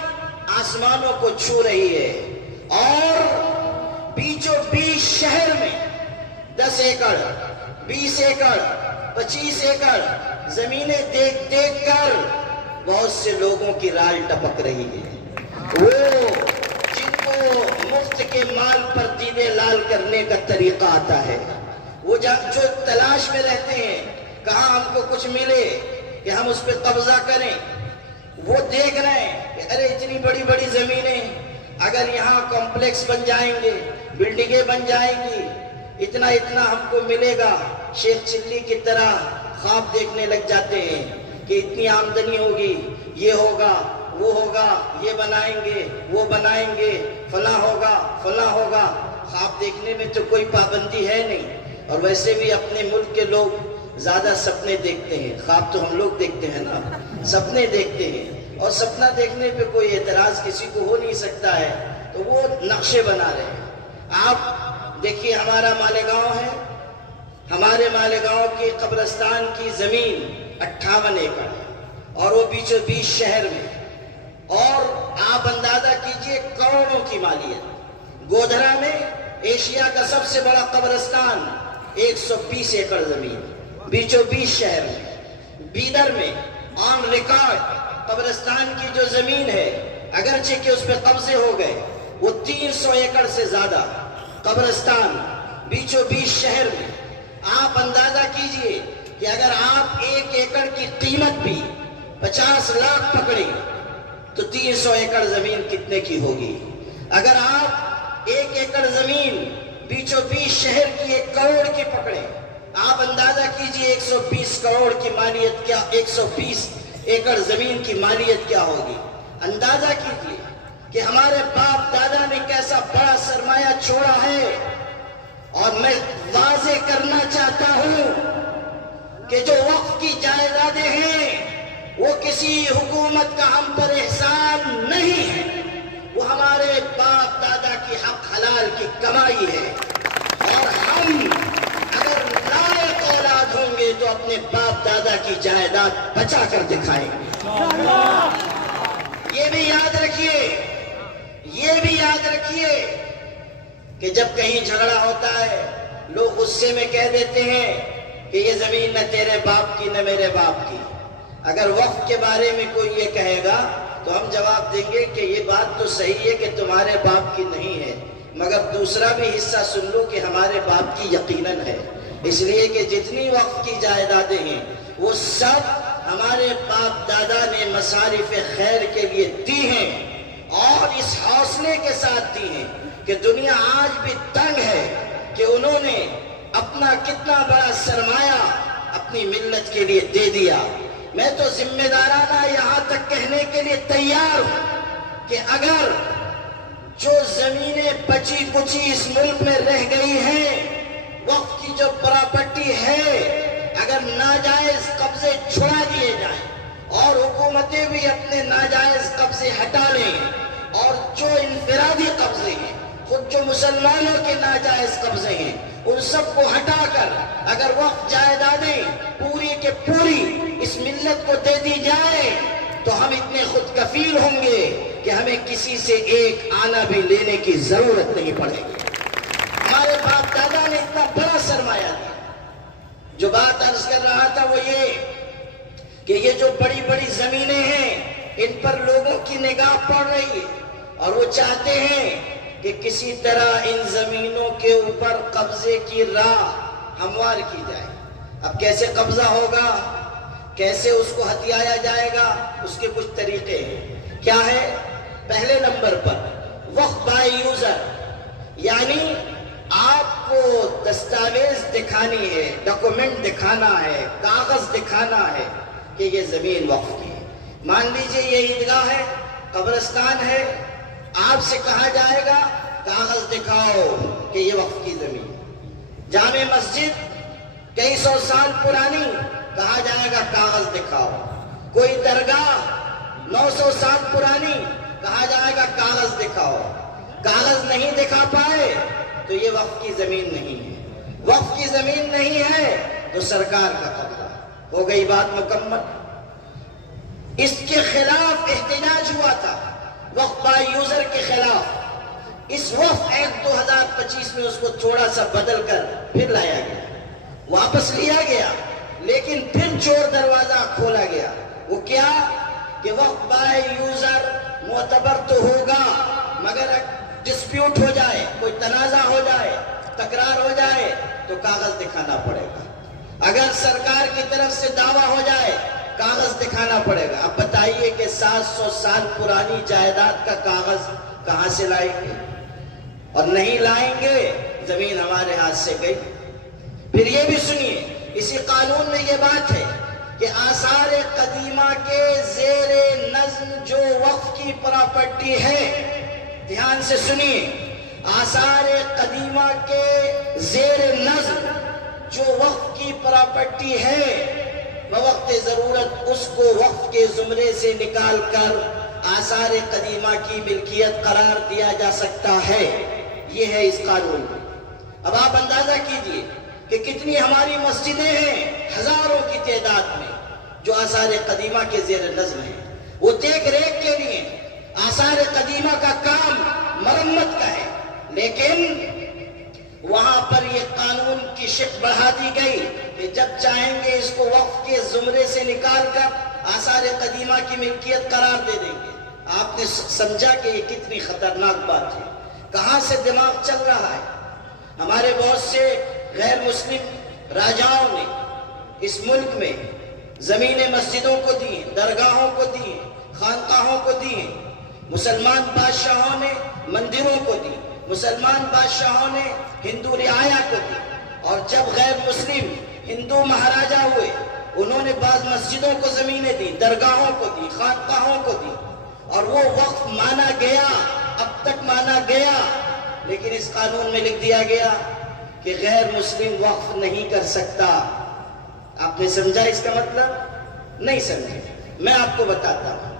आसमानों को छू रही है। और बीचों बीच शहर में 10 एकड़, 20 एकड़, 25 एकड़ जमीनें देख देख कर बहुत से लोगों की राल टपक रही है। वो जिनको मुफ्त के माल पर दीदे लाल करने का तरीका आता है, वो जो तलाश में रहते हैं कहाँ हमको कुछ मिले कि हम उस पर कब्जा करें, वो देख रहे हैं कि अरे इतनी बड़ी बड़ी जमीनें, अगर यहाँ कॉम्प्लेक्स बन जाएंगे, बिल्डिंगें बन जाएंगी, इतना इतना हमको मिलेगा। शेख चिल्ली की तरह ख्वाब देखने लग जाते हैं कि इतनी आमदनी होगी, ये होगा, वो होगा, ये बनाएंगे, वो बनाएंगे, फला होगा, फला होगा। ख्वाब देखने में तो कोई पाबंदी है नहीं। और वैसे भी अपने मुल्क के लोग ज्यादा सपने देखते हैं, ख्वाब तो हम लोग देखते हैं ना, सपने देखते हैं। और सपना देखने पे कोई एतराज किसी को हो नहीं सकता है, तो वो नक्शे बना रहे हैं। आप देखिए یہ ہمارا مالیگاؤں ہے. ہمارے مالیگاؤں کی قبرستان کی زمین 58 ایکڑ ہے اور وہ بیچوں بیچ شہر میں. اور آپ اندازہ کیجئے کروڑوں کی مالیت. گودھرا میں ایشیا کا سب سے بڑا قبرستان 120 ایکڑ زمین بیچوں بیچ شہر میں. بیدر میں آن ریکارڈ قبرستان کی جو زمین ہے اگرچہ کہ اس پہ قبضے ہو گئے وہ 300 ایکڑ سے زیادہ قبرستان بیچوں بیچ شہر میں. آپ اندازہ کیجئے کہ اگر آپ 1 ایکڑ کی قیمت بھی 50 لاکھ پکڑیں تو 300 ایکڑ زمین کتنے کی ہوگی. اگر آپ 1 ایکڑ زمین بیچوں بیچ شہر کی 1 کروڑ کی پکڑیں آپ اندازہ کیجئے 120 کروڑ کی مالیت کیا 120 ایکڑ زمین کی مالیت کیا ہوگی. اندازہ کیجئے کہ ہمارے باپ دادا نے کیسا بڑا سرمایہ چھوڑا ہے. اور میں واضح کرنا چاہتا ہوں کہ جو وقف کی جائیدادیں ہیں وہ کسی حکومت کا ہم پر احسان نہیں ہے. وہ ہمارے باپ دادا کی حق حلال کی کمائی ہے. اور ہم اگر لائق اولاد ہوں گے تو اپنے باپ دادا کی جائیداد بچا کر دکھائیں گے. یہ بھی یاد رکھیے کہ جب کہیں جھگڑا ہوتا ہے لوگ غصے میں کہہ دیتے ہیں کہ یہ زمین نہ تیرے باپ کی نہ میرے باپ کی. اگر وقف کے بارے میں کوئی یہ کہے گا تو ہم جواب دیں گے کہ یہ بات تو صحیح ہے کہ تمہارے باپ کی نہیں ہے مگر دوسرا بھی حصہ سن لو کہ ہمارے باپ کی یقیناً ہے. اس لیے کہ جتنی وقف کی جائیدادیں ہیں وہ سب ہمارے باپ دادا نے مصارف خیر کے لیے دی ہیں اور اس حوصلے کے ساتھ دی ہیں کہ دنیا آج بھی تنگ ہے کہ انہوں نے اپنا کتنا بڑا سرمایہ اپنی ملت کے لیے دے دیا. میں تو ذمہ دارانہ یہاں تک کہنے کے لیے تیار ہوں کہ اگر جو زمینیں بچی کچی اس ملک میں رہ گئی ہیں وقف کی جو پراپرٹی ہے اگر ناجائز قبضے چھڑا دیے جائیں اور حکومتیں بھی اپنے ناجائز قبضے ہٹا لیں اور جو انفرادی قبضے ہیں خود جو مسلمانوں کے ناجائز قبضے ہیں ان سب کو ہٹا کر اگر وقف جائیدادیں پوری کے پوری اس ملت کو دے دی جائے تو ہم اتنے خود کفیل ہوں گے کہ ہمیں کسی سے ایک آنا بھی لینے کی ضرورت نہیں پڑے گی. ہمارے باپ دادا نے اتنا بڑا سرمایہ دیا. جو بات عرض کر رہا تھا وہ یہ کہ یہ جو بڑی بڑی زمینیں ہیں ان پر لوگوں کی نگاہ پڑ رہی ہے اور وہ چاہتے ہیں کہ کسی طرح ان زمینوں کے اوپر قبضے کی راہ ہموار کی جائے. اب کیسے قبضہ ہوگا کیسے اس کو ہتھیایا جائے گا اس کے کچھ طریقے ہیں. کیا ہے؟ پہلے نمبر پر وقف بائی یوزر یعنی آپ کو دستاویز دکھانی ہے ڈاکومنٹ دکھانا ہے کاغذ دکھانا ہے کہ یہ زمین وقف کی ہے. مان لیجئے یہ عیدگاہ ہے قبرستان ہے آپ سے کہا جائے گا کاغذ دکھاؤ کہ یہ وقف کی زمین. جامع مسجد کئی سو سال پرانی کہا جائے گا کاغذ دکھاؤ. کوئی درگاہ 900 سال پرانی کہا جائے گا کاغذ دکھاؤ. کاغذ نہیں دکھا پائے تو یہ وقف کی زمین نہیں ہے. وقف کی زمین نہیں ہے تو سرکار کا قبضہ. ہو گئی بات مکمل. اس کے خلاف احتجاج ہوا تھا وقف بائی یوزر کے خلاف. اس وقف ایکٹ 2025 میں اس کو تھوڑا سا بدل کر پھر لایا گیا واپس لیا گیا لیکن پھر چور دروازہ کھولا گیا. وہ کیا کہ وقف بائی یوزر معتبر تو ہوگا مگر ڈسپیوٹ ہو جائے کوئی تنازع ہو جائے تکرار ہو جائے تو کاغذ دکھانا پڑے گا. اگر سرکار کی طرف سے دعویٰ ہو جائے کاغذ دکھانا پڑے گا. اب بتائیے کہ 700 سال پرانی جائیداد کا کاغذ کہاں سے لائیں گے اور نہیں لائیں گے زمین ہمارے ہاتھ سے گئی. پھر یہ بھی سنیے اسی قانون میں یہ بات ہے کہ آثار قدیمہ کے زیر نظم جو وقف کی پراپرٹی ہے دھیان سے سنیے آثار قدیمہ کے زیر نظم جو وقف کی پراپرٹی ہے بوقت ضرورت اس کو وقف کے زمرے سے نکال کر آثار قدیمہ کی ملکیت قرار دیا جا سکتا ہے. یہ ہے اس قانون میں. اب آپ اندازہ کیجئے کہ کتنی ہماری مسجدیں ہیں ہزاروں کی تعداد میں جو آثار قدیمہ کے زیر نظم ہیں. وہ دیکھ ریکھ کے لیے آثار قدیمہ کا کام مرمت کا ہے، لیکن وہاں پر یہ قانون کی شق بڑھا دی گئی کہ جب چاہیں گے اس کو وقف کے زمرے سے نکال کر آثار قدیمہ کی ملکیت قرار دے دیں گے. آپ نے سمجھا کہ یہ کتنی خطرناک بات ہے. کہاں سے دماغ چل رہا ہے؟ ہمارے بہت سے غیر مسلم راجاؤں نے اس ملک میں زمینیں مسجدوں کو دی ہیں، درگاہوں کو دی ہیں، خانقاہوں کو دی ہیں. مسلمان بادشاہوں نے مندروں کو دی، مسلمان بادشاہوں نے ہندو رعایا کو دی. اور جب غیر مسلم ہندو مہاراجا ہوئے انہوں نے بعض مسجدوں کو زمینیں دی، درگاہوں کو دی، خانقاہوں کو دی، اور وہ وقف مانا گیا، اب تک مانا گیا. لیکن اس قانون میں لکھ دیا گیا کہ غیر مسلم وقف نہیں کر سکتا. آپ نے سمجھا اس کا مطلب؟ نہیں سمجھے. میں آپ کو بتاتا ہوں.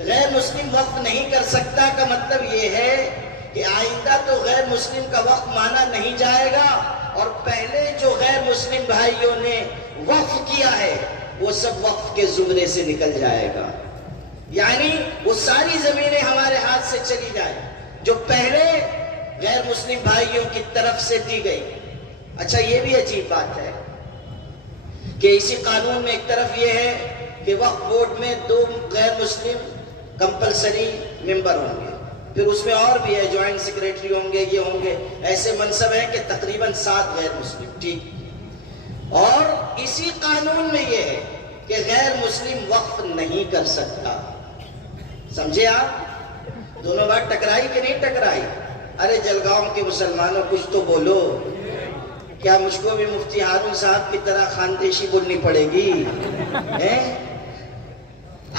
غیر مسلم وقف نہیں کر سکتا کا مطلب یہ ہے کہ آئندہ تو غیر مسلم کا وقف مانا نہیں جائے گا، اور پہلے جو غیر مسلم بھائیوں نے وقف کیا ہے وہ سب وقف کے زمرے سے نکل جائے گا. یعنی وہ ساری زمینیں ہمارے ہاتھ سے چلی جائیں جو پہلے غیر مسلم بھائیوں کی طرف سے دی گئی. اچھا، یہ بھی عجیب بات ہے کہ اسی قانون میں ایک طرف یہ ہے کہ وقف بورڈ میں 2 غیر مسلم کمپلسری ممبر ہوں گے، پھر اس میں اور بھی ہے، جوائنٹ سیکریٹری ہوں گے، یہ ہوں گے، ایسے منصب ہیں کہ تقریباً 7 غیر مسلم. ٹھیک. اور اسی قانون میں یہ ہے کہ غیر مسلم وقف نہیں کر سکتا. سمجھے آپ؟ دونوں بات ٹکرائی کہ نہیں ٹکرائی؟ ارے جلگاؤں کے مسلمانوں کچھ تو بولو. کیا مجھ کو بھی مفتی ہارون صاحب کی طرح خاندیشی بولنی پڑے گی؟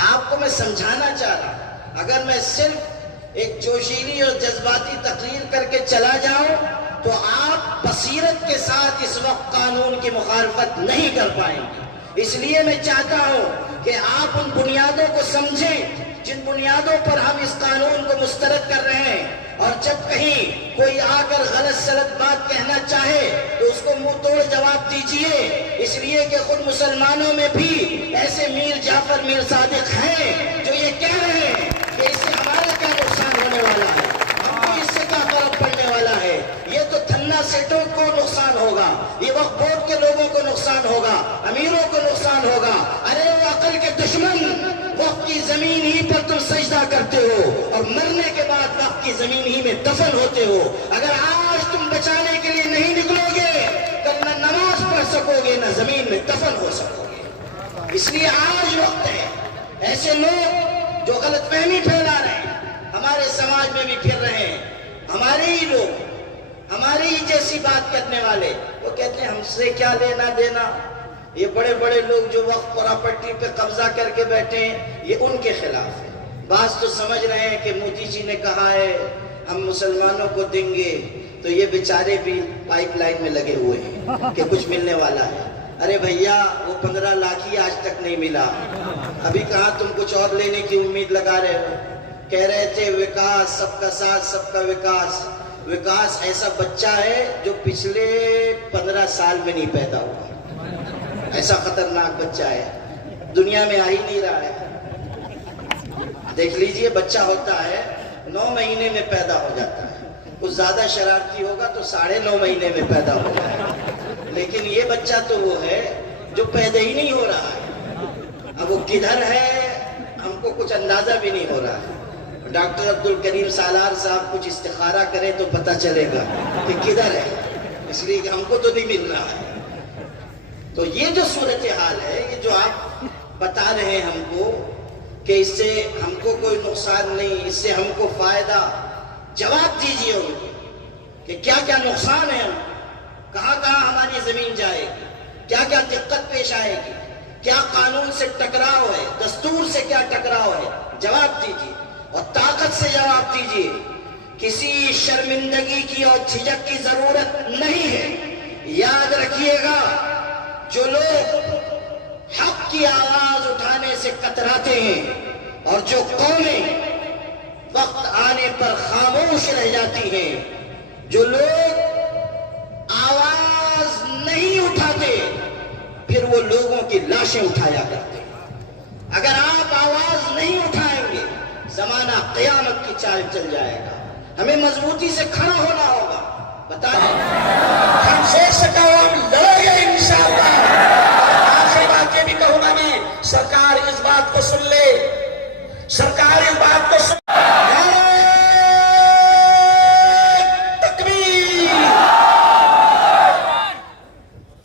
آپ کو میں سمجھانا چاہ رہا ہوں. اگر میں صرف ایک جوشیلی اور جذباتی تقریر کر کے چلا جاؤں تو آپ بصیرت کے ساتھ اس وقت قانون کی مخالفت نہیں کر پائیں گے. اس لیے میں چاہتا ہوں کہ آپ ان بنیادوں کو سمجھیں جن بنیادوں پر ہم اس قانون کو مسترد کر رہے ہیں. اور جب کہیں کوئی آ کر غلط سلط بات کہنا چاہے تو اس کو منہ توڑ جواب دیجئے. اس لیے کہ خود مسلمانوں میں بھی ایسے میر جعفر میر صادق ہیں جو یہ کہہ رہے ہیں کہ اس سے ہمارا کیا نقصان ہونے والا ہے، ہم کو اس سے کیا فرق پڑنے والا ہے. یہ تو تھنا سیٹوں کو نقصان ہوگا، یہ وقف بورڈ کے لوگوں کو نقصان ہوگا، امیروں کو نقصان ہوگا. ارے وہ عقل کے دشمن، وقف کی زمین ہی پر تم سجدہ کرتے ہو اور مرنے کے بعد وقف کی زمین ہی میں دفن ہوتے ہو. اگر آج تم بچانے کے لیے نہیں نکلو گے کل نہ نماز پڑھ سکو گے نہ زمین میں دفن ہو سکو گے. اس لیے آج وقت ہے. ایسے لوگ جو غلط فہمی پھیلا رہے ہیں ہمارے سماج میں بھی پھر رہے ہیں، ہمارے ہی لوگ، ہماری ہی جیسی بات کرنے والے، وہ کہتے ہیں ہم سے کیا لینا دینا. یہ بڑے بڑے لوگ جو وقف پراپرٹی پہ قبضہ کر کے بیٹھے ہیں یہ ان کے خلاف ہے. بعض تو سمجھ رہے ہیں کہ مودی جی نے کہا ہے ہم مسلمانوں کو دیں گے، تو یہ بیچارے بھی پائپ لائن میں لگے ہوئے ہیں کہ کچھ ملنے والا ہے. ارے بھیا وہ 15 لاکھ ہی آج تک نہیں ملا. ابھی کہاں تم کچھ اور لینے کی امید لگا رہے ہو. کہہ رہے تھے وکاس، سب کا ساتھ سب کا وکاس. وکاس ایسا بچہ ہے جو پچھلے 15 سال میں نہیں پیدا ہوا. ایسا خطرناک بچہ ہے، دنیا میں آ ہی نہیں رہا ہے. دیکھ لیجئے بچہ ہوتا ہے 9 مہینے میں پیدا ہو جاتا ہے، کچھ زیادہ شرارتی ہوگا تو 9.5 مہینے میں پیدا ہو جائے گا. لیکن یہ بچہ تو وہ ہے جو پیدا ہی نہیں ہو رہا ہے. اب وہ کدھر ہے ہم کو کچھ اندازہ بھی نہیں ہو رہا ہے. ڈاکٹر عبد الکریم سالار صاحب کچھ استخارہ کریں تو پتہ چلے گا کہ کدھر ہے، اس لیے کہ ہم کو تو نہیں مل رہا ہے. تو یہ جو صورتحال ہے، یہ جو آپ بتا رہے ہیں ہم کو کہ اس سے ہم کو کوئی نقصان نہیں، اس سے ہم کو فائدہ، جواب دیجئے ان کو کہ کیا کیا نقصان ہے، کہاں کہاں ہماری زمین جائے گی، کیا کیا دقت پیش آئے گی، کیا قانون سے ٹکراؤ ہے، دستور سے کیا ٹکراؤ ہے. جواب دیجئے اور طاقت سے جواب دیجئے. کسی شرمندگی کی اور جھجک کی ضرورت نہیں ہے. یاد رکھیے گا جو لوگ حق کی آواز اٹھانے سے کتراتے ہیں اور جو قومیں وقت آنے پر خاموش رہ جاتی ہیں، جو لوگ وہ لوگوں کی لاشیں اٹھایا کرتے ہیں. اگر آپ آواز نہیں اٹھائیں گے زمانہ قیامت کی چال چل جائے گا. ہمیں مضبوطی سے کھڑا ہونا ہوگا. بتائیں